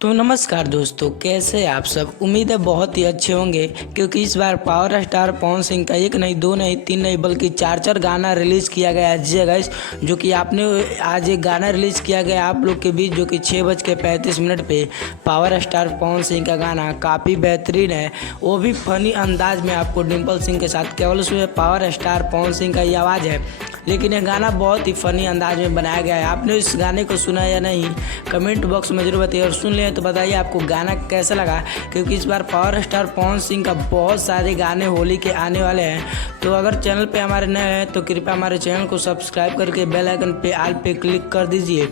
तो नमस्कार दोस्तों, कैसे आप सब। उम्मीद है बहुत ही अच्छे होंगे, क्योंकि इस बार पावर स्टार पवन सिंह का एक नहीं, दो नहीं, तीन नहीं, बल्कि चार चार गाना रिलीज़ किया गया है। जी गाइस, जो कि आपने आज एक गाना रिलीज़ किया गया आप लोग के बीच, जो कि 6:35 पे पावर स्टार पवन सिंह का गाना काफ़ी बेहतरीन है। वो भी फनी अंदाज में आपको डिम्पल सिंह के साथ, केवल उसमें पावर स्टार पवन सिंह का ही आवाज़ है, लेकिन ये गाना बहुत ही फ़नी अंदाज में बनाया गया है। आपने इस गाने को सुना या नहीं, कमेंट बॉक्स में जरूर बताइए, और सुन लें तो बताइए आपको गाना कैसा लगा। क्योंकि इस बार पावर स्टार पवन सिंह का बहुत सारे गाने होली के आने वाले हैं। तो अगर चैनल पे हमारे नए हैं तो कृपया हमारे चैनल को सब्सक्राइब करके बेल आइकन पे ऑल पे क्लिक कर दीजिए,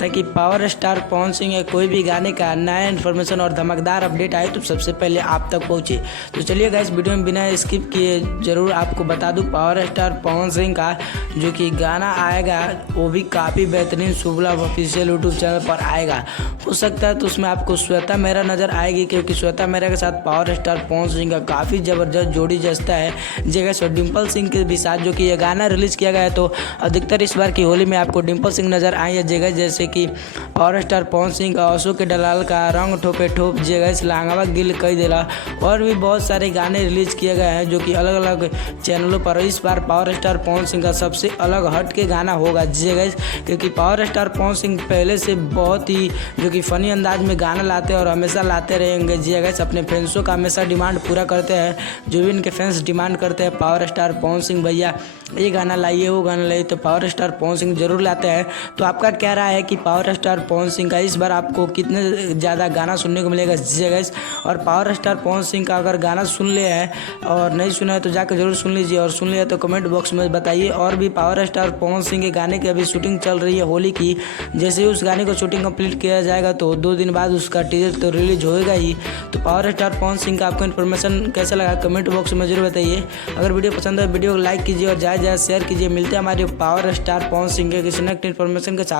ताकि पावर स्टार पवन सिंह या कोई भी गाने का नया इन्फॉर्मेशन और धमाकेदार अपडेट आए तो सबसे पहले आप तक पहुंचे। तो चलिए गाइस, वीडियो में बिना स्किप किए ज़रूर आपको बता दूं, पावर स्टार पवन सिंह का जो कि गाना आएगा वो भी काफ़ी बेहतरीन शुभला ऑफिशियल यूट्यूब चैनल पर आएगा। हो सकता है तो उसमें आपको श्वेता मेहरा नज़र आएगी, क्योंकि श्वेता मेहरा के साथ पावर स्टार पवन सिंह का काफ़ी ज़बरदस्त जोड़ी जचता है। जगह डिम्पल सिंह के भी साथ जो कि ये गाना रिलीज़ किया गया है, तो अधिकतर इस बार की होली में आपको डिम्पल सिंह नज़र आई है। जगह जैसे कि पावर स्टार पवन सिंह का अशोक के दलाल का रंग ठोपे ठोप, जगह लांगवा गिल कई देला, और भी बहुत सारे गाने रिलीज किए गए हैं जो कि अलग अलग चैनलों पर। इस बार पावर स्टार पवन सिंह का सबसे अलग हट के गाना होगा जगह, क्योंकि पावर स्टार पवन सिंह पहले से बहुत ही जो कि फनी अंदाज में गाना लाते हैं और हमेशा लाते रहेंगे। जगह अपने फैंसों का हमेशा डिमांड पूरा करते हैं। जो भी इनके फैंस डिमांड करते हैं पावर स्टार पवन सिंह भैया ये गाना लाइए, वो गाना लाइए, तो पावर स्टार पवन सिंह जरूर लाते हैं। तो आपका क्या राय है कि पावर स्टार पवन सिंह का इस बार आपको कितने ज़्यादा गाना सुनने को मिलेगा जगह? और पावर स्टार पवन सिंह का अगर गाना सुन लिया है और नहीं सुना है तो जाकर जरूर सुन लीजिए, और सुन लिया तो कमेंट बॉक्स में बताइए। और भी पावर स्टार पवन सिंह के गाने की अभी शूटिंग चल रही है होली की। जैसे ही उस गाने को शूटिंग कंप्लीट किया जाएगा तो 2 दिन बाद उसका टीजर तो रिलीज होएगा ही। तो पावर स्टार पवन सिंह का आपको इन्फॉर्मेशन कैसा लगा कमेंट बॉक्स में जरूर बताइए। अगर वीडियो पसंद है वीडियो को लाइक कीजिए और ज़्यादा से ज़्यादा शेयर कीजिए। मिलते हैं हमारे पावर स्टार पवन सिंह के किसी नेक्स्ट इन्फॉर्मेशन के साथ।